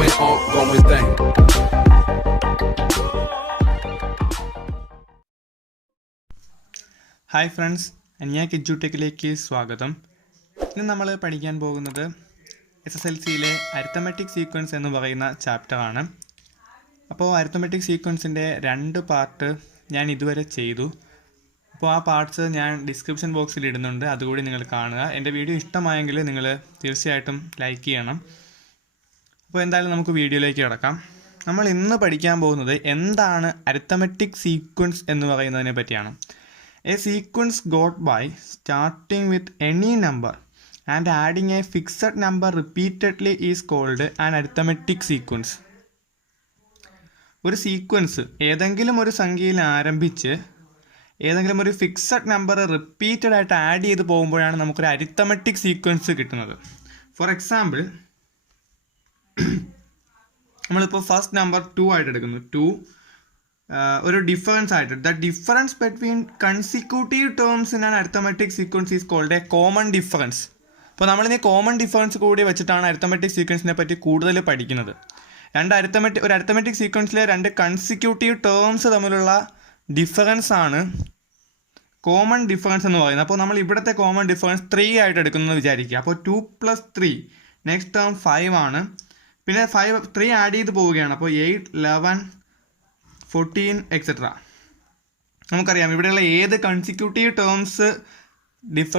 going ongoing thing. Hi friends, Aniyak എഡ്യൂടെക്കിലേക്ക് സ്വാഗതം. ഇന്ന് നമ്മൾ പഠിക്കാൻ പോകുന്നത് SSLCയിലെ അരിത്തമെറ്റിക് സീക്വൻസ് എന്ന് പറയുന്ന ചാപ്റ്ററാണ്. അപ്പോൾ അരിത്തമെറ്റിക് സീക്വൻസിൻ്റെ 2 പാർട്ട് ഞാൻ ഇതുവരെ ചെയ്തു. അപ്പോൾ ആ പാർട്സ് ഞാൻ ഡിസ്ക്രിപ്ഷൻ ബോക്സിൽ ഇടുന്നുണ്ട്, അതുകൂടി നിങ്ങൾ കാണുക. എൻ്റെ വീഡിയോ ഇഷ്ടമായെങ്കിൽ നിങ്ങൾ തീർച്ചയായിട്ടും ലൈക്ക് ചെയ്യണം. അപ്പോൾ എന്തായാലും നമുക്ക് വീഡിയോയിലേക്ക് കിടക്കാം. നമ്മൾ ഇന്ന് പഠിക്കാൻ പോകുന്നത് എന്താണ് അരിത്തമെറ്റിക് സീക്വൻസ് എന്ന് പറയുന്നതിനെ പറ്റിയാണ്. A sequence got by starting with any number and adding a fixed number repeatedly is called an arithmetic sequence. ഒരു സീക്വൻസ് ഏതെങ്കിലും ഒരു സംഖ്യയിൽ ആരംഭിച്ച് ഏതെങ്കിലും ഒരു ഫിക്സഡ് നമ്പർ റിപ്പീറ്റഡ് ആയിട്ട് ആഡ് ചെയ്ത് പോകുമ്പോഴാണ് നമുക്കൊരു അരിത്തമെറ്റിക് സീക്വൻസ് കിട്ടുന്നത്. ഫോർ എക്സാമ്പിൾ, നമ്മളിപ്പോൾ ഫസ്റ്റ് നമ്പർ 2 ആയിട്ട് എടുക്കുന്നു. 2 ഒരു ഡിഫറൻസ് ആയിട്ട് the difference between consecutive terms in an arithmetic sequence is called a common difference. അപ്പോൾ നമ്മളിനി കോമൺ ഡിഫറൻസ് കൂടി വെച്ചിട്ടാണ് അരിത്തമെറ്റിക് സീക്വൻസിനെ പറ്റി കൂടുതൽ പഠിക്കുന്നത്. ഒരു അരിത്തമെറ്റിക് സീക്വൻസിലെ 2 കൺസിക്യൂട്ടീവ് ടേംസ് തമ്മിലുള്ള ഡിഫറൻസ് ആണ് കോമൺ ഡിഫറൻസ് എന്ന് പറയുന്നത്. അപ്പോൾ നമ്മൾ ഇവിടുത്തെ കോമൺ ഡിഫറൻസ് 3 ആയിട്ട് എടുക്കുന്നത് വിചാരിക്കുക. അപ്പോൾ 2 + 3, നെക്സ്റ്റ് ടേം 5 ആണ്. പിന്നെ 3 ആഡ് ചെയ്ത് പോവുകയാണ്. അപ്പോൾ 8, 11, 14 എക്സെട്ര. നമുക്കറിയാം ഇവിടെയുള്ള ഏത് കൺസിക്യൂട്ടീവ്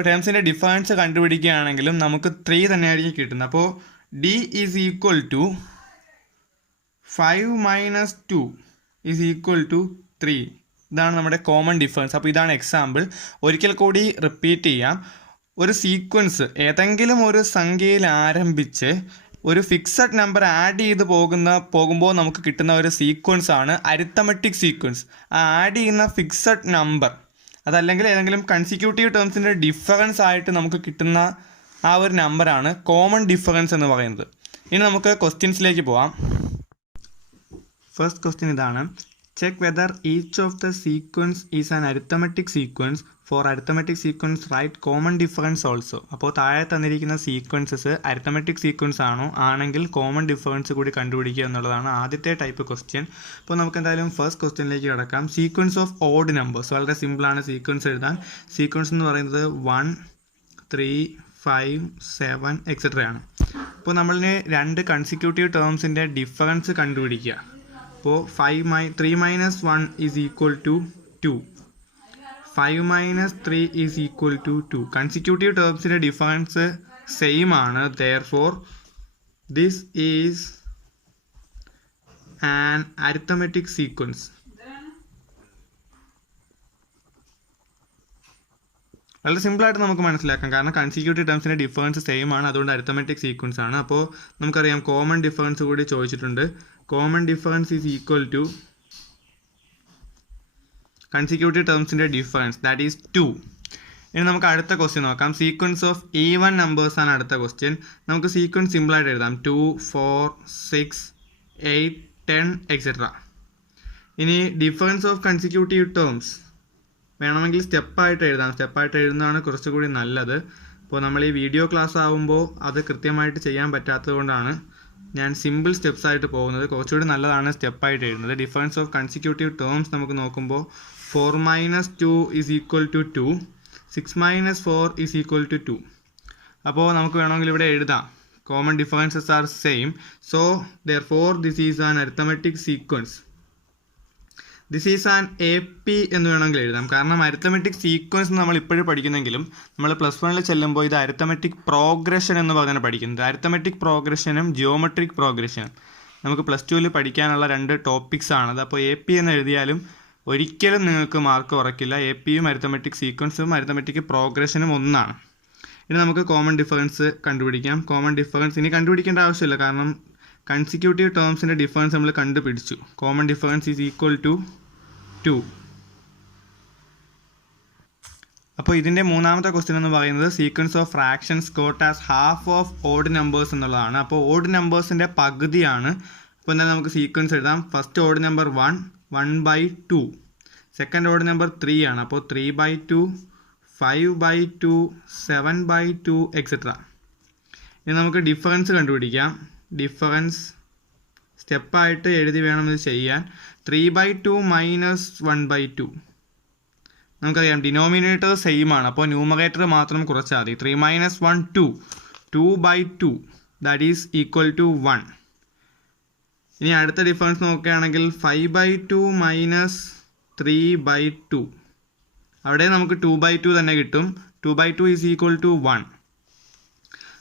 ടേംസിൻ്റെ ഡിഫറൻസ് കണ്ടുപിടിക്കുകയാണെങ്കിലും നമുക്ക് 3 തന്നെയായിരിക്കും കിട്ടുന്നത്. അപ്പോൾ D is equal to 5 - 2 is equal to 3. ഇതാണ് നമ്മുടെ കോമൺ ഡിഫറൻസ്. അപ്പോൾ ഇതാണ് എക്സാമ്പിൾ. ഒരിക്കൽ കൂടി റിപ്പീറ്റ് ചെയ്യാം. ഒരു സീക്വൻസ് ഏതെങ്കിലും ഒരു സംഖ്യയിൽ ആരംഭിച്ച് ഒരു ഫിക്സഡ് നമ്പർ ആഡ് ചെയ്ത് പോകുമ്പോൾ നമുക്ക് കിട്ടുന്ന ഒരു സീക്വൻസ് ആണ് അരിത്തമെറ്റിക് സീക്വൻസ്. ആ ആഡ് ചെയ്യുന്ന ഫിക്സഡ് നമ്പർ അതല്ലെങ്കിൽ ഏതെങ്കിലും കൺസിക്യൂട്ടീവ് ടേംസിൻ്റെ ഡിഫറൻസ് ആയിട്ട് നമുക്ക് കിട്ടുന്ന ആ ഒരു നമ്പറാണ് കോമൺ ഡിഫറൻസ് എന്ന് പറയുന്നത്. ഇനി നമുക്ക് ക്വസ്റ്റ്യൻസിലേക്ക് പോവാം. ഫസ്റ്റ് ക്വസ്റ്റ്യൻ ഇതാണ്: check whether each of the sequence is an arithmetic sequence. For arithmetic sequence write common difference also. അപ്പോൾ താഴെ തന്നിരിക്കുന്ന സീക്വൻസസ് അരിത്തമെറ്റിക് സീക്വൻസ് ആണെങ്കിൽ കോമൺ ഡിഫറൻസ് കൂടി കണ്ടുപിടിക്കുക എന്നുള്ളതാണ് ആദ്യത്തെ ടൈപ്പ് ക്വസ്റ്റ്യൻ. അപ്പോൾ നമുക്ക് എന്തായാലും ഫസ്റ്റ് ക്വസ്റ്റ്യനിലേക്ക് കിടക്കാം. Sequence of odd numbers. വളരെ സിമ്പിളാണ് സീക്വൻസ് എഴുതാൻ. സീക്വൻസ് എന്ന് പറയുന്നത് 1, 3, 5, 7 എക്സെട്രയാണ്. അപ്പോൾ നമ്മളിന് 2 കൺസിക്യൂട്ടീവ് ടേംസിൻ്റെ ഡിഫറൻസ് കണ്ടുപിടിക്കുക. അപ്പോൾ 3 - 1 is equal to 2. 5 - 3 is equal to 2. കൺസിക്യൂട്ടീവ് ടേംസിൻ്റെ ഡിഫറൻസ് സെയിം ആണ്. therefore this is an arithmetic sequence. വളരെ സിമ്പിളായിട്ട് നമുക്ക് മനസ്സിലാക്കാം, കാരണം കൺസിക്യൂട്ടീവ് ടേംസിൻ്റെ ഡിഫറൻസ് സെയിം ആണ്, അതുകൊണ്ട് അരിത്തമെറ്റിക് സീക്വൻസ് ആണ്. അപ്പോൾ നമുക്കറിയാം കോമൺ ഡിഫറൻസ് കൂടി ചോദിച്ചിട്ടുണ്ട്. Common difference is equal to consecutive ടേംസിൻ്റെ ഡിഫറൻസ്, ദാറ്റ് ഈസ് 2. ഇനി നമുക്ക് അടുത്ത ക്വസ്റ്റ്യൻ നോക്കാം. സീക്വൻസ് ഓഫ് ഈവൻ നമ്പേഴ്സ് ആണ് അടുത്ത ക്വസ്റ്റ്യൻ. നമുക്ക് സീക്വൻസ് സിമ്പിളായിട്ട് എഴുതാം. 2, 4, 6, 8, 10 എക്സെട്ര. ഇനി ഡിഫറൻസ് ഓഫ് കൺസിക്യൂട്ടീവ് ടേംസ് വേണമെങ്കിൽ സ്റ്റെപ്പായിട്ട് എഴുതാം. സ്റ്റെപ്പായിട്ട് എഴുതുന്നതാണ് കുറച്ചുകൂടി നല്ലത്. അപ്പോൾ നമ്മൾ ഈ വീഡിയോ ക്ലാസ് ആകുമ്പോൾ അത് കൃത്യമായിട്ട് ചെയ്യാൻ പറ്റാത്തത് കൊണ്ടാണ് ഞാൻ സിമ്പിൾ സ്റ്റെപ്സ് ആയിട്ട് പോകുന്നത്. കുറച്ചുകൂടി നല്ലതാണ് സ്റ്റെപ്പായിട്ട് എഴുതുന്നത്. ഡിഫറൻസ് ഓഫ് കൺസിക്യൂട്ടീവ് ടേംസ് നമുക്ക് നോക്കുമ്പോൾ 4 - 2 is equal to 2. 6 - 4 is equal to 2. അപ്പോൾ നമുക്ക് വേണമെങ്കിൽ ഇവിടെ എഴുതാം common differences are same. So therefore this is an arithmetic sequence. This is an AP എന്ന് വേണമെങ്കിൽ എഴുതാം. കാരണം അരിത്തമെറ്റിക് സീക്വൻസ് നമ്മൾ ഇപ്പോഴും പഠിക്കുന്നെങ്കിലും നമ്മൾ +1 ചെല്ലുമ്പോൾ ഇത് അരിത്തമെറ്റിക് പ്രോഗ്രഷൻ എന്ന് പറഞ്ഞാണ് പഠിക്കുന്നത്. അരിത്തമെറ്റിക് പ്രോഗ്രഷനും ജിയോമെട്രിക് പ്രോഗ്രഷനും നമുക്ക് +2 പഠിക്കാനുള്ള 2 ടോപ്പിക്സ് ആണത്. അപ്പോൾ AP എന്ന് എഴുതിയാലും ഒരിക്കലും നിങ്ങൾക്ക് മാർക്ക് കുറയ്ക്കില്ല. APയും അരിത്തമെറ്റിക് സീക്വൻസും അരിത്തമെറ്റിക് പ്രോഗ്രഷനും ഒന്നാണ്. ഇനി നമുക്ക് കോമൺ ഡിഫറൻസ് കണ്ടുപിടിക്കാം. കോമൺ ഡിഫറൻസ് ഇനി കണ്ടുപിടിക്കേണ്ട ആവശ്യമില്ല, കാരണം കൺസിക്യൂട്ടീവ് ടേംസിൻ്റെ ഡിഫറൻസ് നമ്മൾ കണ്ടുപിടിച്ചു. Common difference is equal to 2. അപ്പോൾ ഇതിൻ്റെ മൂന്നാമത്തെ ക്വസ്റ്റ്യൻ എന്ന് പറയുന്നത് sequence of fractions got as half of odd numbers എന്നുള്ളതാണ്. അപ്പോൾ ഓഡ് നമ്പേഴ്സിൻ്റെ പകുതിയാണ്. അപ്പോൾ എന്തായാലും നമുക്ക് സീക്വൻസ് എഴുതാം. First odd number 1/2. Second odd number 3 ആണ്. അപ്പോൾ 3/2, 5/2, 7/2 എക്സെട്ര. ഇനി നമുക്ക് ഡിഫറൻസ് കണ്ടുപിടിക്കാം. ഡിഫറൻസ് സ്റ്റെപ്പായിട്ട് എഴുതി വേണം ഇത് ചെയ്യാൻ. 3/2 മൈനസ് 1/2. നമുക്കറിയാം ഡിനോമിനേറ്റർ സെയിം ആണ്, അപ്പോൾ ന്യൂമറേറ്റർ മാത്രം കുറച്ചാൽ മതി. 3 minus 1 2. 2/2 that is equal to 1. ഇനി അടുത്ത ഡിഫറൻസ് നോക്കുകയാണെങ്കിൽ 5/2 മൈനസ് 3/2. അവിടെ നമുക്ക് 2/2 തന്നെ കിട്ടും. 2/2 ഈസ് ഈക്വൽ ടു 1.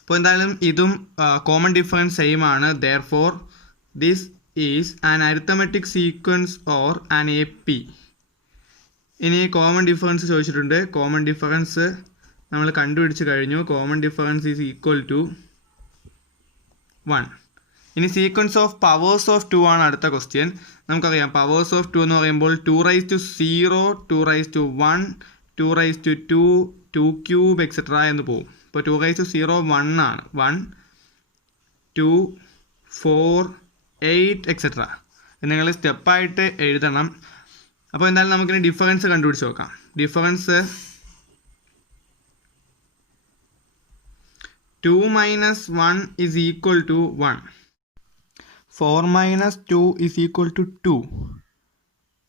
അപ്പോൾ എന്തായാലും ഇതും കോമൺ ഡിഫറൻസ് സെയിം ആണ്. Therefore this is an arithmetic sequence or an AP. ഇനി കോമൺ ഡിഫറൻസ് ചോദിച്ചിട്ടുണ്ട്. കോമൺ ഡിഫറൻസ് നമ്മൾ കണ്ടുപിടിച്ച് കഴിഞ്ഞു. Common difference is equal to 1. ഇനി സീക്വൻസ് ഓഫ് പവേഴ്സ് ഓഫ് 2 ആണ് അടുത്ത ക്വസ്റ്റ്യൻ. നമുക്കറിയാം പവേഴ്സ് ഓഫ് 2 എന്ന് പറയുമ്പോൾ 2⁻0, 2⁻1, 2⁻2, 2³ എക്സെട്ര എന്ന് പോകും. ഇപ്പോൾ 2⁻0 1 ആണ്. 1, 2, 4, 8 എക്സെട്ര. നിങ്ങൾ സ്റ്റെപ്പായിട്ട് എഴുതണം. അപ്പോൾ എന്തായാലും നമുക്കിനി ഡിഫറൻസ് കണ്ടുപിടിച്ച് നോക്കാം. Difference 2 minus 1 is equal to 1. 4 minus 2 is equal to 2.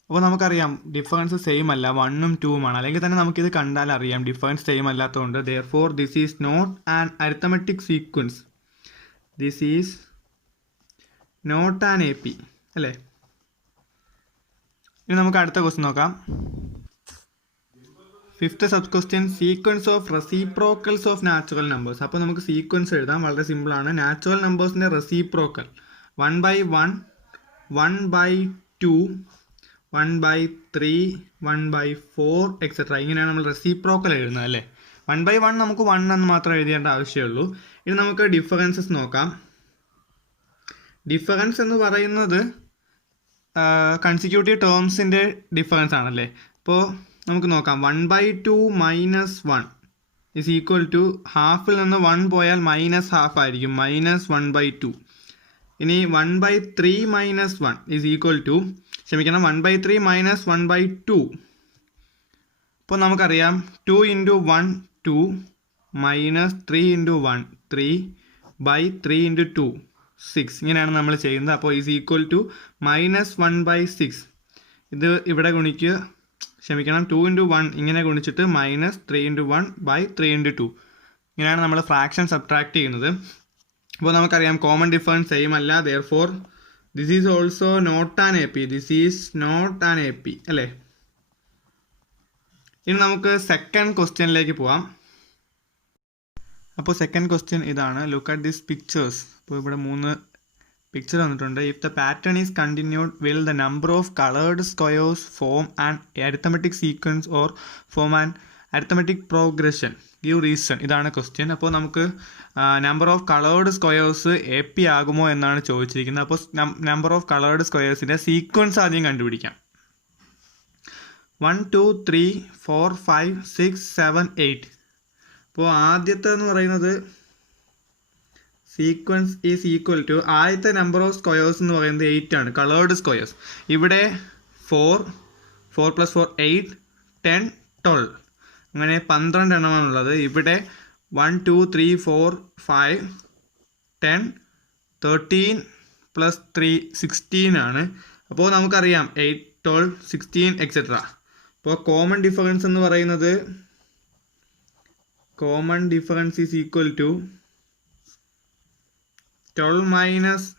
അപ്പോൾ നമുക്കറിയാം ഡിഫറൻസ് സെയിം അല്ല, 1ഉം 2ഉം ആണ്. അല്ലെങ്കിൽ തന്നെ നമുക്കിത് കണ്ടാൽ അറിയാം ഡിഫറൻസ് സെയിം അല്ലാത്തതുകൊണ്ട്. Therefore this is not an arithmetic sequence. This is not an AP അല്ലേ. ഇനി നമുക്ക് അടുത്ത ക്വസ്റ്റ്യൻ നോക്കാം. 5th sub question sequence of reciprocals of natural numbers. അപ്പോൾ നമുക്ക് സീക്വൻസ് എഴുതാം, വളരെ സിമ്പിളാണ്. നാച്ചുറൽ നമ്പേഴ്സിൻ്റെ റെസിപ്രോക്കൽ 1/1, 1/2, 1/3, 1/4 എക്സെട്ര. ഇങ്ങനെയാണ് നമ്മൾ റെസിപ്രോക്കൽ എഴുതുന്നത് അല്ലേ. 1/1 നമുക്ക് 1 എന്ന് മാത്രം എഴുതേണ്ട ആവശ്യമുള്ളൂ. ഇനി നമുക്ക് ഡിഫറൻസസ് നോക്കാം. ഡിഫറൻസ് എന്ന് പറയുന്നത് കൺസിക്യൂട്ടീവ് ടേംസിൻ്റെ ഡിഫറൻസ് ആണല്ലേ. അപ്പോൾ നമുക്ക് നോക്കാം. 1/2 മൈനസ് 1 ഈസ് ഈക്വൽ ടു ഹാഫിൽ നിന്ന് 1 പോയാൽ മൈനസ് ഹാഫ് ആയിരിക്കും, മൈനസ് 1/2. ഇനി 1/3 minus 1 is equal to 1/3 minus 1/2. അപ്പോൾ നമുക്കറിയാം 2 × 1 2 മൈനസ് 3 × 1 3/3 × 2 6. ഇങ്ങനെയാണ് നമ്മൾ ചെയ്യുന്നത്. അപ്പോൾ ഈസ് ഈക്വൽ ടു മൈനസ് 1/6. ഇത് ഇവിടെ ഗുണിക്കുക, 2 × 1 ഇങ്ങനെ ഗുണിച്ചിട്ട് മൈനസ് 3 × 1/3 × 2. ഇങ്ങനെയാണ് നമ്മൾ ഫ്രാക്ഷൻ സബ്ട്രാക്ട് ചെയ്യുന്നത്. അപ്പോൾ നമുക്കറിയാം കോമൺ ഡിഫറൻസ് സെയിം അല്ല. Therefore this is also not an AP. This is not an AP അല്ലേ. ഇനി നമുക്ക് സെക്കൻഡ് ക്വസ്റ്റ്യനിലേക്ക് പോവാം. അപ്പോൾ സെക്കൻഡ് ക്വസ്റ്റ്യൻ ഇതാണ്. Look at this pictures. അപ്പോൾ ഇവിടെ 3 പിക്ചർ വന്നിട്ടുണ്ട്. If the pattern is continued will the number of coloured squares form an arithmetic sequence or form an arithmetic progression, give reason. ഇതാണ് ക്വസ്റ്റ്യൻ. അപ്പോൾ നമുക്ക് number of coloured squares AP ആകുമോ എന്നാണ് ചോദിച്ചിരിക്കുന്നത്. അപ്പോൾ നമ്പർ ഓഫ് കളേർഡ് സ്ക്വയേഴ്സിൻ്റെ സീക്വൻസ് ആദ്യം കണ്ടുപിടിക്കാം. 1 2 3 4 5 6 7 8. അപ്പോൾ ആദ്യത്തെ എന്ന് പറയുന്നത് സീക്വൻസ് ഈസ് ഈക്വൽ ടു ആദ്യത്തെ നമ്പർ ഓഫ് സ്ക്വയേഴ്സ് എന്ന് പറയുന്നത് 8 ആണ്, കളേർഡ് സ്ക്വയേഴ്സ്. ഇവിടെ 4 + 4 8 10 12 അങ്ങനെ 12 എണ്ണമാണുള്ളത്. ഇവിടെ 1 2 3 4 5 10 13 + 3 16 ആണ്. അപ്പോൾ നമുക്കറിയാം 8 12 16 എക്സെട്ര. അപ്പോൾ കോമൺ ഡിഫറൻസ് എന്ന് പറയുന്നത് common difference is equal to 12 minus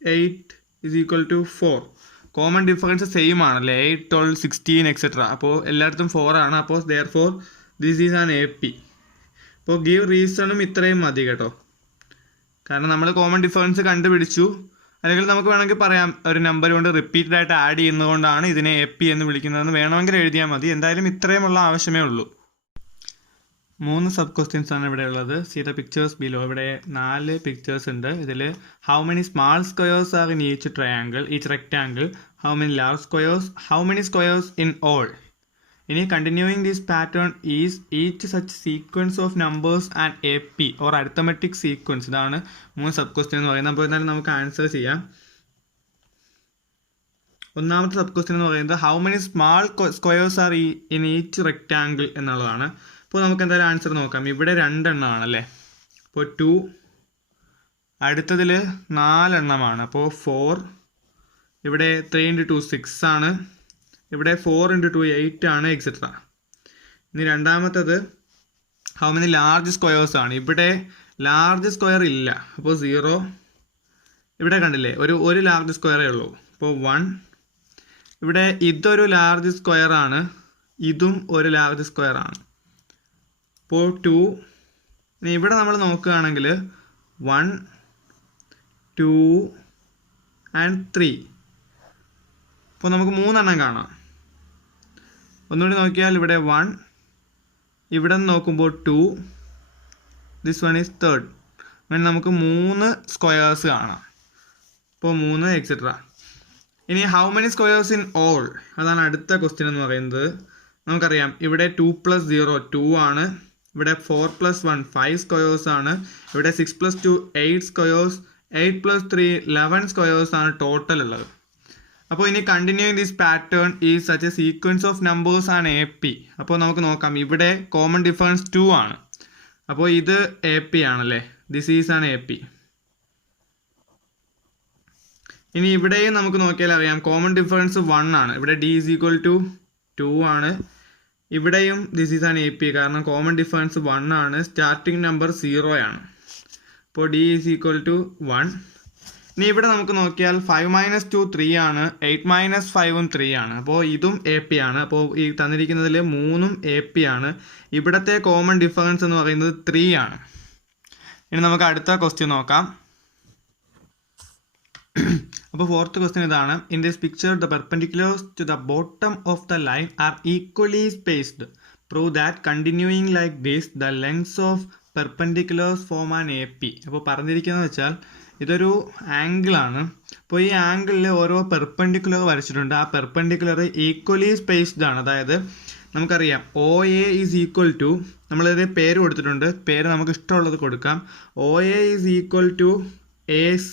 8 is equal to 4. Common difference same ആണല്ലേ, 8 12 16 എക്സെട്ര. അപ്പോൾ എല്ലായിടത്തും 4 ആണ്. അപ്പോൾ therefore this is an AP. അപ്പോൾ ഗീവ് റീസണും ഇത്രയും മതി കേട്ടോ, കാരണം നമ്മൾ കോമൺ ഡിഫറൻസ് കണ്ടുപിടിച്ചു. അല്ലെങ്കിൽ നമുക്ക് വേണമെങ്കിൽ പറയാം ഒരു നമ്പർ കൊണ്ട് റിപ്പീറ്റഡ് ആയിട്ട് ആഡ് ചെയ്യുന്നതുകൊണ്ടാണ് ഇതിനെ AP എന്ന് വിളിക്കുന്നതെന്ന് വേണമെങ്കിൽ എഴുതിയാൽ മതി. എന്തായാലും ഇത്രയുമുള്ള ആവശ്യമേ ഉള്ളൂ. 3 സബ് ക്വസ്റ്റ്യൻസ് ആണ് ഇവിടെ ഉള്ളത്. See the pictures below. ഇവിടെ 4 പിക്ചേഴ്സ് ഉണ്ട്. ഇതിൽ how many small squares are in each triangle, each rectangle, how many large squares, how many squares in all. ഇനി continuing this pattern is each such sequence of numbers and AP or arithmetic sequence. ഇതാണ് 3 sub question എന്ന് പറയുന്നത്. അപ്പോൾ എന്നാലും നമുക്ക് answer ചെയ്യാം. ഒന്നാമത്തെ sub question എന്ന് പറയുന്നത് how many small squares are in each rectangle എന്നുള്ളതാണ്. അപ്പോൾ നമുക്ക് എന്തായാലും ആൻസർ നോക്കാം. ഇവിടെ 2 എണ്ണമാണ് അല്ലേ, അപ്പോൾ 2. അടുത്തതിൽ 4 എണ്ണമാണ്, അപ്പോൾ 4 ഇവിടെ 3 × 2 6 ആണ്, ഇവിടെ 4 × 2 8 ആണ്, എക്സെട്ര. ഇനി രണ്ടാമത്തത് ഹൗ മെനി ലാർജ് സ്ക്വയേഴ്സ് ആണ്. ഇവിടെ ലാർജ് സ്ക്വയർ ഇല്ല, അപ്പോൾ 0. ഇവിടെ കണ്ടില്ലേ ഒരു ലാർജ് സ്ക്വയറേ ഉള്ളൂ, അപ്പോൾ 1. ഇവിടെ ഇതൊരു ലാർജ് സ്ക്വയർ ആണ്, ഇതും ഒരു ലാർജ് സ്ക്വയർ ആണ്, അപ്പോൾ 2. ഇനി ഇവിടെ നമ്മൾ നോക്കുകയാണെങ്കിൽ 1 2 ആൻഡ് 3, അപ്പോൾ നമുക്ക് 3 എണ്ണം കാണാം. ഒന്നുകൂടി നോക്കിയാൽ ഇവിടെ 1, ഇവിടെ നിന്ന് നോക്കുമ്പോൾ 2, ദിസ് വൺ ഈസ് 3rd. അങ്ങനെ നമുക്ക് 3 സ്ക്വയേഴ്സ് കാണാം, അപ്പോൾ 3 എക്സെട്ര. ഇനി how many squares in all, അതാണ് അടുത്ത ക്വസ്റ്റ്യൻ എന്ന് പറയുന്നത്. നമുക്കറിയാം ഇവിടെ 2 + 0 2 ആണ്, ഇവിടെ 4 + 1 5 സ്ക്വയേഴ്സ് ആണ്, ഇവിടെ 6 + 2 8 സ്ക്വയേഴ്സ്, 8 + 3 11 സ്ക്വയേഴ്സ് ആണ് ടോട്ടൽ ഉള്ളത്. അപ്പോൾ ഇനി continuing this pattern is such A sequence of numbers ആണ് AP. അപ്പോൾ നമുക്ക് നോക്കാം, ഇവിടെ കോമൺ ഡിഫറൻസ് 2 ആണ്, അപ്പോൾ ഇത് AP ആണല്ലേ, ദിസ് ഈസ് ആണ് AP. ഇനി ഇവിടെയും നമുക്ക് നോക്കിയാൽ അറിയാം കോമൺ ഡിഫറൻസ് 1 ആണ്, ഇവിടെ D = 2 ആണ്. ഇവിടെയും ദിസ് ഈസ് ആണ് AP, കാരണം കോമൺ ഡിഫറൻസ് 1 ആണ്, സ്റ്റാർട്ടിംഗ് നമ്പർ 0 ആണ്, അപ്പോൾ D = 1. ഇനി ഇവിടെ നമുക്ക് നോക്കിയാൽ 5 - 2 3 ആണ്, 8 - 5 3 ആണ്, അപ്പോൾ ഇതും AP ആണ്. അപ്പോൾ ഈ തന്നിരിക്കുന്നതിൽ 3ഉം AP ആണ്. ഇവിടത്തെ കോമൺ ഡിഫറൻസ് എന്ന് പറയുന്നത് 3 ആണ്. ഇനി നമുക്ക് അടുത്ത ക്വസ്റ്റ്യൻ നോക്കാം. അപ്പോൾ ഫോർത്ത് ക്വസ്റ്റ്യൻ ഇതാണ്. In this picture the perpendiculars to the bottom of the line are equally spaced. Prove that continuing like this the lengths of perpendiculars form an AP. അപ്പോൾ പറഞ്ഞിരിക്കുന്നത് വെച്ചാൽ ഇതൊരു ആംഗിളാണ്. അപ്പോൾ ഈ ആംഗിളിൽ ഓരോ പെർപെൻഡിക്കുലർ വരച്ചിട്ടുണ്ട്. ആ പെർപെൻഡിക്കുലർ ഈക്വലി സ്പേസ്ഡ് ആണ്. അതായത് നമുക്കറിയാം OA ഈസ് ഈക്വൽ ടു, നമ്മളിത് പേര് കൊടുത്തിട്ടുണ്ട്, പേര് നമുക്ക് ഇഷ്ടമുള്ളത് കൊടുക്കാം. OA is equal to AC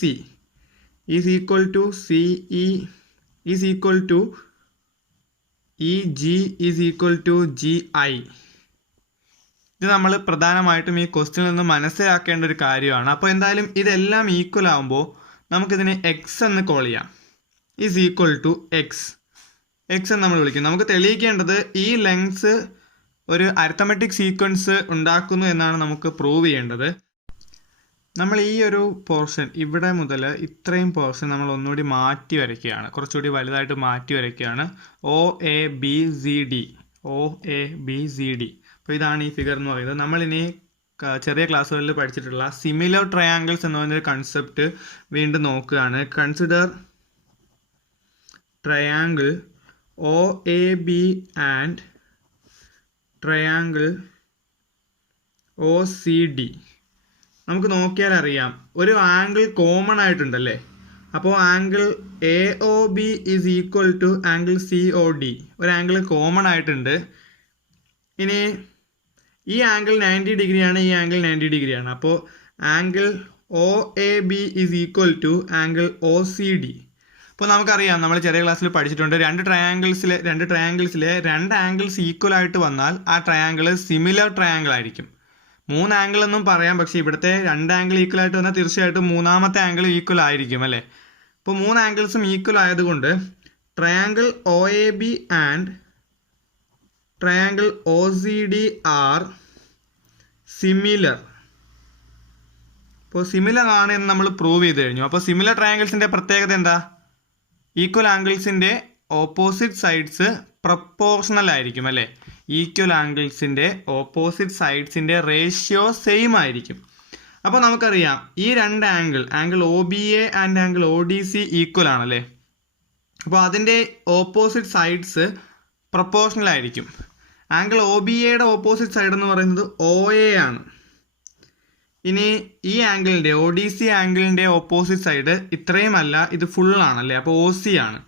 is equal to CE is equal to EG is equal to GI. ഇത് നമ്മൾ പ്രധാനമായിട്ടും ഈ ക്വസ്റ്റ്യനിൽ നിന്ന് മനസ്സിലാക്കേണ്ട ഒരു കാര്യമാണ്. അപ്പോൾ എന്തായാലും ഇതെല്ലാം ഈക്വൽ ആകുമ്പോൾ നമുക്കിതിനെ X എന്ന് കോൾ ചെയ്യാം. ഈസ് ഈക്വൽ ടു X എന്ന് നമ്മൾ വിളിക്കും. നമുക്ക് തെളിയിക്കേണ്ടത് ഈ ലെങ്സ് ഒരു അരിത്തമെറ്റിക് സീക്വൻസ് ഉണ്ടാക്കുന്നു എന്നാണ് നമുക്ക് പ്രൂവ് ചെയ്യേണ്ടത്. നമ്മൾ ഈ ഒരു പോർഷൻ ഇവിടെ മുതൽ ഇത്രയും പോർഷൻ നമ്മൾ ഒന്നുകൂടി മാറ്റി വരയ്ക്കുകയാണ്, കുറച്ചുകൂടി വലുതായിട്ട് മാറ്റി വരയ്ക്കുകയാണ്. OABCD. അപ്പോൾ ഇതാണ് ഈ ഫിഗർ എന്ന് പറയുന്നത്. നമ്മളിനി ചെറിയ ക്ലാസ്സുകളിൽ പഠിച്ചിട്ടുള്ള സിമിലർ ട്രയാങ്കിൾസ് എന്ന് പറയുന്നൊരു കൺസെപ്റ്റ് വീണ്ടും നോക്കുകയാണ്. Consider triangle OAB and triangle OCD. നമുക്ക് നോക്കിയാൽ അറിയാം ഒരു ആംഗിൾ കോമൺ ആയിട്ടുണ്ടല്ലേ. അപ്പോൾ angle AOB is equal to angle COD. ഒരു ആംഗിൾ കോമൺ ആയിട്ടുണ്ട്. ഇനി ഈ ആംഗിൾ 90 ഡിഗ്രിയാണ്, ഈ ആംഗിൾ 90 ഡിഗ്രിയാണ്. അപ്പോൾ angle OAB is equal to angle OCD. അപ്പോൾ നമുക്കറിയാം, നമ്മൾ ചെറിയ ക്ലാസ്സിൽ പഠിച്ചിട്ടുണ്ട്, രണ്ട് ട്രയാങ്കിൾസിലെ രണ്ട് ആംഗിൾസ് ഈക്വൽ ആയിട്ട് വന്നാൽ ആ ട്രയാങ്കിൾ സിമിലർ ട്രയാങ്കിൾ ആയിരിക്കും. 3 ആംഗിൾ എന്നും പറയാം, പക്ഷേ ഇവിടുത്തെ 2 ആംഗിൾ ഈക്വൽ ആയിട്ട് വന്നാൽ തീർച്ചയായിട്ടും മൂന്നാമത്തെ ആംഗിൾ ഈക്വൽ ആയിരിക്കും അല്ലേ. അപ്പോൾ 3 ആംഗിൾസും ഈക്വൽ ആയതുകൊണ്ട് triangle OAB and triangle OCD are similar. അപ്പോൾ സിമിലർ ആണ് എന്ന് നമ്മൾ പ്രൂവ് ചെയ്ത് കഴിഞ്ഞു. അപ്പോൾ സിമിലർ ട്രയാങ്കിൾസിൻ്റെ പ്രത്യേകത എന്താ? ഈക്വൽ ആംഗിൾസിൻ്റെ ഓപ്പോസിറ്റ് സൈഡ്സ് പ്രൊപ്പോർഷണൽ ആയിരിക്കും അല്ലേ. ഈക്വൽ ആംഗിൾസിൻ്റെ ഓപ്പോസിറ്റ് സൈഡ്സിൻ്റെ റേഷ്യോ സെയിം ആയിരിക്കും. അപ്പോൾ നമുക്കറിയാം ഈ രണ്ട് angle OBA and angle ODC equal ആണല്ലേ. അപ്പോൾ അതിൻ്റെ ഓപ്പോസിറ്റ് സൈഡ്സ് പ്രൊപ്പോർഷണൽ ആയിരിക്കും. ആംഗിൾ OBAയുടെ ഓപ്പോസിറ്റ് സൈഡ് എന്ന് പറയുന്നത് OA ആണ്. ഇനി ഈ ആംഗിളിൻ്റെ ODC ആംഗിളിൻ്റെ ഓപ്പോസിറ്റ് സൈഡ് ഇത്രയും അല്ല, ഇത് ഫുള്ളാണല്ലേ. അപ്പോൾ OC ആണ്.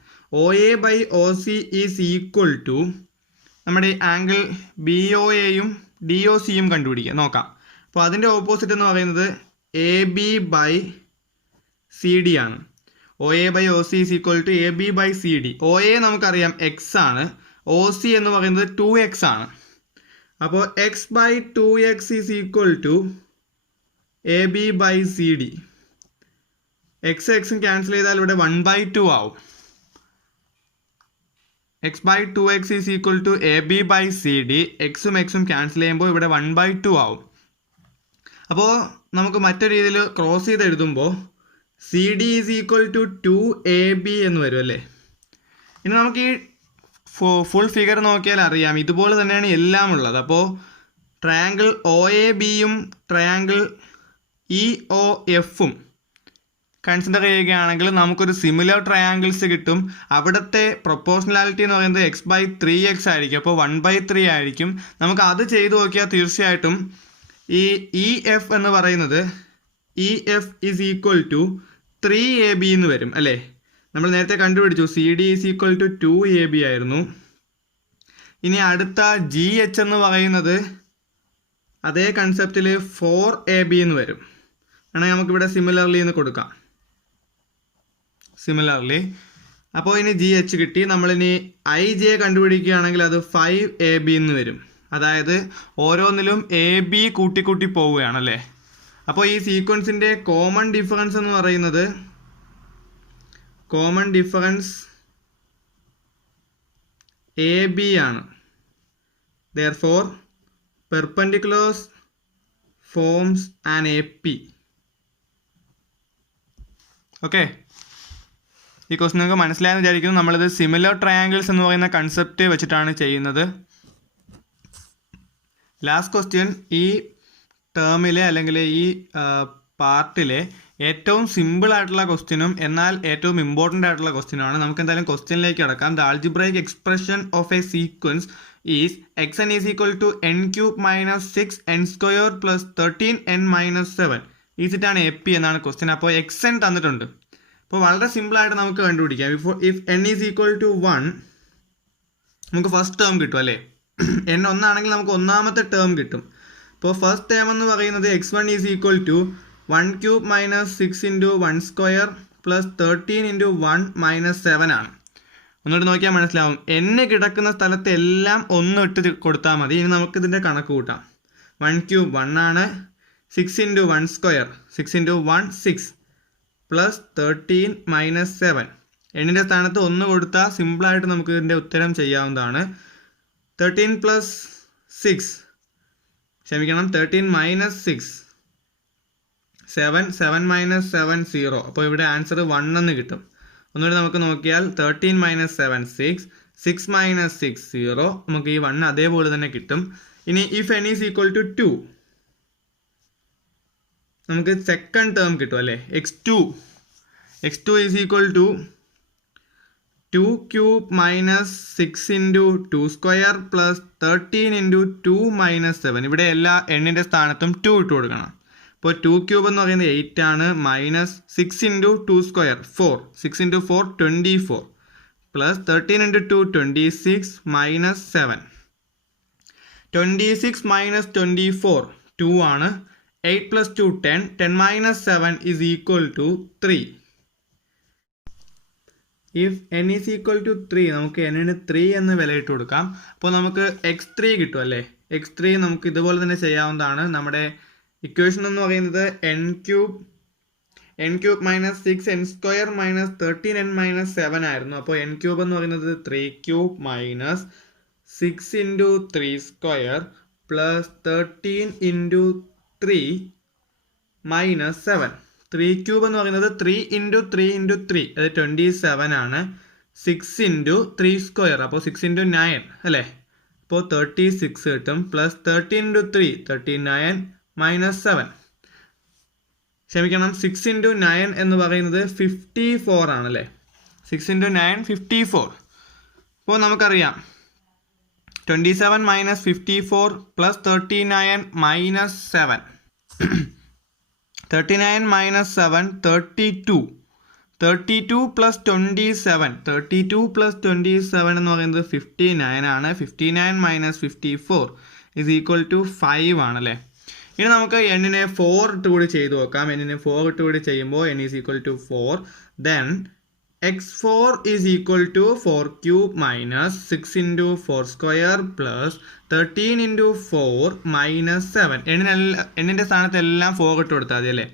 OA/OC ഈസ് ഈക്വൽ ടു നമ്മുടെ ആംഗിൾ BOAയും DOCയും കണ്ടുപിടിക്കാം, നോക്കാം. അപ്പോൾ അതിൻ്റെ ഓപ്പോസിറ്റ് എന്ന് പറയുന്നത് AB/CD ആണ്. OA/OC is equal to AB/CD. OA നമുക്കറിയാം X ആണ്, OC എന്ന് പറയുന്നത് 2X ആണ്. അപ്പോൾ X/2X is equal to AB/CD. X cancel ചെയ്താൽ ഇവിടെ 1/2 ആവും. x/2x is equal to AB/CD. എക്സും എക്സും ക്യാൻസൽ ചെയ്യുമ്പോൾ ഇവിടെ 1/2 ആവും. അപ്പോൾ നമുക്ക് മറ്റൊരു രീതിയിൽ ക്രോസ് ചെയ്ത് എഴുതുമ്പോൾ CD is equal to 2AB എന്ന് വരും അല്ലേ. ഇനി നമുക്ക് ഈ ഫുൾ ഫിഗർ നോക്കിയാൽ അറിയാം ഇതുപോലെ തന്നെയാണ് എല്ലാം ഉള്ളത്. അപ്പോൾ ട്രയാങ്കിൾ OABയും ട്രയാങ്കിൾ EOFും കൺസിഡർ ചെയ്യുകയാണെങ്കിൽ നമുക്കൊരു സിമിലർ ട്രയാങ്കിൾസ് കിട്ടും. അവിടുത്തെ പ്രൊപ്പോർഷണാലിറ്റി എന്ന് പറയുന്നത് x/3x ആയിരിക്കും. അപ്പോൾ 1/3 ആയിരിക്കും. നമുക്ക് അത് ചെയ്തു നോക്കിയാൽ തീർച്ചയായിട്ടും ഈ EF എന്ന് പറയുന്നത് EF is equal to 3AB എന്ന് വരും അല്ലേ. നമ്മൾ നേരത്തെ കണ്ടുപിടിച്ചു CD is equal to 2AB ആയിരുന്നു. ഇനി അടുത്ത GH എന്ന് പറയുന്നത് അതേ കൺസെപ്റ്റിൽ 4AB എന്ന് വരും. വേണമെങ്കിൽ നമുക്കിവിടെ സിമിലർലി എന്ന് കൊടുക്കാം. സിമിലർലി അപ്പോൾ ഇനി GH കിട്ടി. നമ്മളിനി IJ കണ്ടുപിടിക്കുകയാണെങ്കിൽ അത് 5AB എന്ന് വരും. അതായത് ഓരോന്നിലും AB കൂട്ടി പോവുകയാണല്ലേ. അപ്പോൾ ഈ സീക്വൻസിൻ്റെ കോമൺ ഡിഫറൻസ് എന്ന് പറയുന്നത് കോമൺ ഡിഫറൻസ് AB ആണ്. Therefore perpendiculars forms an AP. Okay, ഈ ക്വസ്റ്റ്യൻ നിങ്ങൾക്ക് മനസ്സിലായെന്ന് വിചാരിക്കുന്നു. നമ്മളിത് സിമിലർ ട്രയാങ്കിൾസ് എന്ന് പറയുന്ന കൺസെപ്റ്റ് വെച്ചിട്ടാണ് ചെയ്യുന്നത്. ലാസ്റ്റ് ക്വസ്റ്റ്യൻ ഈ ടേമിലെ അല്ലെങ്കിൽ ഈ പാർട്ടിലെ ഏറ്റവും സിമ്പിൾ ആയിട്ടുള്ള ക്വസ്റ്റ്യനും എന്നാൽ ഏറ്റവും ഇമ്പോർട്ടൻ്റ് ആയിട്ടുള്ള ക്വസ്റ്റ്യനാണ്. നമുക്ക് എന്തായാലും ക്വസ്റ്റ്യനിലേക്ക് കിടക്കാം. The algebraic expression of a sequence is xn is equal to n³ minus 6n² plus 13n minus 7 ഈസിറ്റാണ് AP എന്നാണ് ക്വസ്റ്റ്യൻ. അപ്പോൾ xn തന്നിട്ടുണ്ട്. അപ്പോൾ വളരെ സിമ്പിളായിട്ട് നമുക്ക് കണ്ടുപിടിക്കാം. If n is equal to 1 നമുക്ക് ഫസ്റ്റ് ടേം കിട്ടും അല്ലേ. n 1 ആണെങ്കിൽ നമുക്ക് ഒന്നാമത്തെ ടേം കിട്ടും. അപ്പോൾ ഫസ്റ്റ് ടേം എന്ന് പറയുന്നത് x1 is equal to 1³ minus 6 into 1² plus 13 into 1 minus 7 ആണ്. ഒന്നുകൂടി നോക്കിയാൽ മനസ്സിലാവും. n കിടക്കുന്ന സ്ഥലത്ത് എല്ലാം 1 ഇട്ട് കൊടുത്താൽ മതി. ഇനി നമുക്കിതിൻ്റെ കണക്ക് കൂട്ടാം. 1³ 1 ആണ്. 6 ഇൻറ്റു 1² 6 ഇൻറ്റു 1 6 പ്ലസ് 13 മൈനസ് 7. എന്നിൻ്റെ സ്ഥാനത്ത് 1 കൊടുത്താൽ സിമ്പിളായിട്ട് നമുക്ക് ഇതിൻ്റെ ഉത്തരം ചെയ്യാവുന്നതാണ്. 13 പ്ലസ് 6 ക്ഷമിക്കണം 13 മൈനസ് 6 7 മൈനസ് 7 0. അപ്പോൾ ഇവിടെ ആൻസർ 1 എന്ന് കിട്ടും. ഒന്നുകൂടി നമുക്ക് നോക്കിയാൽ 13 മൈനസ് 7 6 മൈനസ് 6 0. നമുക്ക് ഈ 1 അതേപോലെ തന്നെ കിട്ടും. ഇനി if n is equal to 2 നമുക്ക് സെക്കൻഡ് ടേം കിട്ടും അല്ലേ. x2 is equal to 2³ minus 6 into 2² plus 13 into 2 minus 7. ഇവിടെ എല്ലാ എണ്ണിൻ്റെ സ്ഥാനത്തും 2 ഇട്ട് കൊടുക്കണം. അപ്പോൾ 2³ എന്ന് പറയുന്നത് 8 ആണ്. Minus 6 into 2² 4 6 into 4 24 plus 13 into 2 26 minus 7. 26 minus 24 2 ആണ്. 8 plus 2 10 minus 7 is equal to 3. If n is equal to 3 നമുക്ക് n-ന് 3 എന്ന് വിലയിട്ട് കൊടുക്കാം. അപ്പോൾ നമുക്ക് x3 കിട്ടും അല്ലേ. x3 നമുക്ക് ഇതുപോലെ തന്നെ ചെയ്യാവുന്നതാണ്. നമ്മുടെ ഇക്വേഷൻ എന്ന് പറയുന്നത് n³ minus 6n² minus 13n minus 7 ആയിരുന്നു. അപ്പോൾ n³ എന്ന് പറയുന്നത് 3³ minus 6 into 3² plus 13 into 3 minus 7. 3³ എന്ന് പറയുന്നത് 3 ഇൻറ്റു 3 ഇൻറ്റു 3 അത് 27 ആണ്. 6 ഇൻറ്റു 3², അപ്പോൾ 6 ഇൻറ്റു 9 അല്ലേ. അപ്പോൾ 36 കിട്ടും. Plus 13 into 3 39 minus 7. ക്ഷമിക്കണം 6 ഇൻറ്റു 9 എന്ന് പറയുന്നത് 54 ആണല്ലേ. 6 ഇൻറ്റു 9 54. അപ്പോൾ നമുക്കറിയാം 27 minus 54 plus 39 minus 7. 39 minus 7 32. 32 plus 27 32 plus 27 എന്ന് പറയുന്നത് 59 ആണ്. 59 മൈനസ് 54 ഇസ് ഈക്വൽ ടു 5 ആണല്ലേ. ഇനി നമുക്ക് n-നെ 4 ഇട്ട് കൂടി ചെയ്ത് നോക്കാം. n-നെ 4 ഇട്ട് കൂടി ചെയ്യുമ്പോൾ n is equal to 4. Then x4 is equal to 4³ minus 6 into 4² plus 13 into 4 minus 7. n-ൻ്റെ സ്ഥാനത്ത് എല്ലാം 4 ഇട്ട് കൊടുത്താൽ മതി അല്ലേ.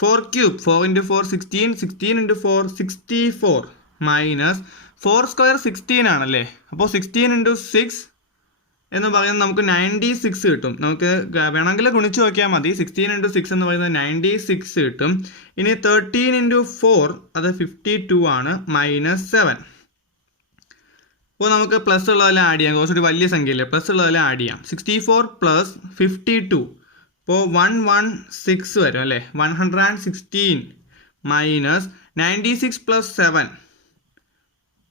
4³ 4 ഇൻറ്റു 4 16 16 ഇൻറ്റു 4 64 മൈനസ് 4 സ്ക്വയർ 16 ആണല്ലേ. അപ്പോൾ 16 × 6 എന്ന് പറയുന്നത് നമുക്ക് 96 കിട്ടും. നമുക്ക് വേണമെങ്കിൽ ഗുണിച്ച് നോക്കിയാൽ മതി. 16 × 6 എന്ന് പറയുന്നത് 96 കിട്ടും. ഇനി 13 × 4 അത് 52 ആണ്, -7. അപ്പോൾ നമുക്ക് പ്ലസ് ഉള്ളതെല്ലാം ആഡ് ചെയ്യാം. കുറച്ചുകൂടി വലിയ സംഖ്യയില്ലേ, പ്ലസ് ഉള്ളതെല്ലാം ആഡ് ചെയ്യാം. 64 + 52 അപ്പോൾ 116 വരും അല്ലേ. 116 - 96 + 7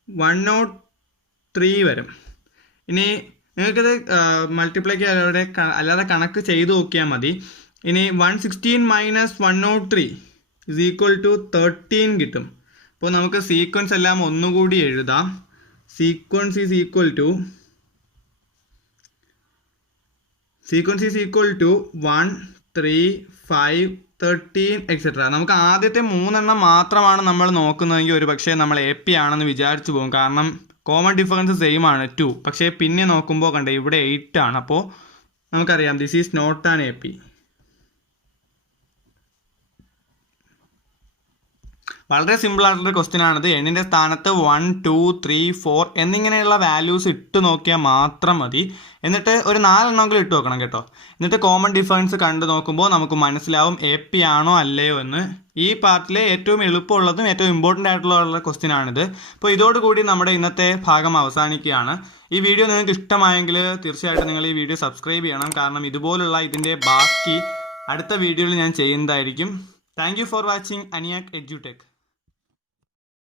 103 വരും. ഇനി നിങ്ങൾക്കിത് മൾട്ടിപ്ലൈക്ക് അല്ലാതെ കണക്ക് ചെയ്ത് നോക്കിയാൽ മതി. ഇനി 116 - 103 = 13 കിട്ടും. അപ്പോൾ നമുക്ക് സീക്വൻസ് എല്ലാം ഒന്നുകൂടി എഴുതാം. Sequence is equal to 1, 3, 5, 13 etc. നമുക്ക് ആദ്യത്തെ 3 എണ്ണം മാത്രമാണ് നമ്മൾ നോക്കുന്നതെങ്കിൽ ഒരു പക്ഷേ നമ്മൾ AP ആണെന്ന് വിചാരിച്ചു പോകും. കാരണം കോമൺ ഡിഫറൻസ് സെയിം ആണ് 2. പക്ഷേ പിന്നെ നോക്കുമ്പോൾ കണ്ടേ ഇവിടെ 8 ആണ്. അപ്പോൾ നമുക്കറിയാം this is not an AP. വളരെ സിമ്പിൾ ആയിട്ടുള്ള ക്വസ്റ്റ്യൻ ആണിത്. എണ്ണിൻ്റെ സ്ഥാനത്ത് 1, 2, 3, 4 എന്നിങ്ങനെയുള്ള വാല്യൂസ് ഇട്ട് നോക്കിയാൽ മാത്രം മതി. എന്നിട്ട് ഒരു 4 എണ്ണമെങ്കിലും ഇട്ട് നോക്കണം കേട്ടോ. എന്നിട്ട് കോമൺ ഡിഫറൻസ് കണ്ടു നോക്കുമ്പോൾ നമുക്ക് മനസ്സിലാവും AP ആണോ അല്ലയോ എന്ന്. ഈ പാർട്ടിലെ ഏറ്റവും എളുപ്പമുള്ളതും ഏറ്റവും ഇമ്പോർട്ടൻ്റ് ആയിട്ടുള്ള ക്വസ്റ്റ്യൻ ആണിത്. അപ്പോൾ ഇതോടുകൂടി നമ്മുടെ ഇന്നത്തെ ഭാഗം അവസാനിക്കുകയാണ്. ഈ വീഡിയോ നിങ്ങൾക്ക് ഇഷ്ടമായെങ്കിൽ തീർച്ചയായിട്ടും നിങ്ങൾ ഈ വീഡിയോ സബ്സ്ക്രൈബ് ചെയ്യണം. കാരണം ഇതുപോലുള്ള ഇതിൻ്റെ ബാക്കി അടുത്ത വീഡിയോയിൽ ഞാൻ ചെയ്യുന്നതായിരിക്കും. Thank you for watching Aniyak edtech.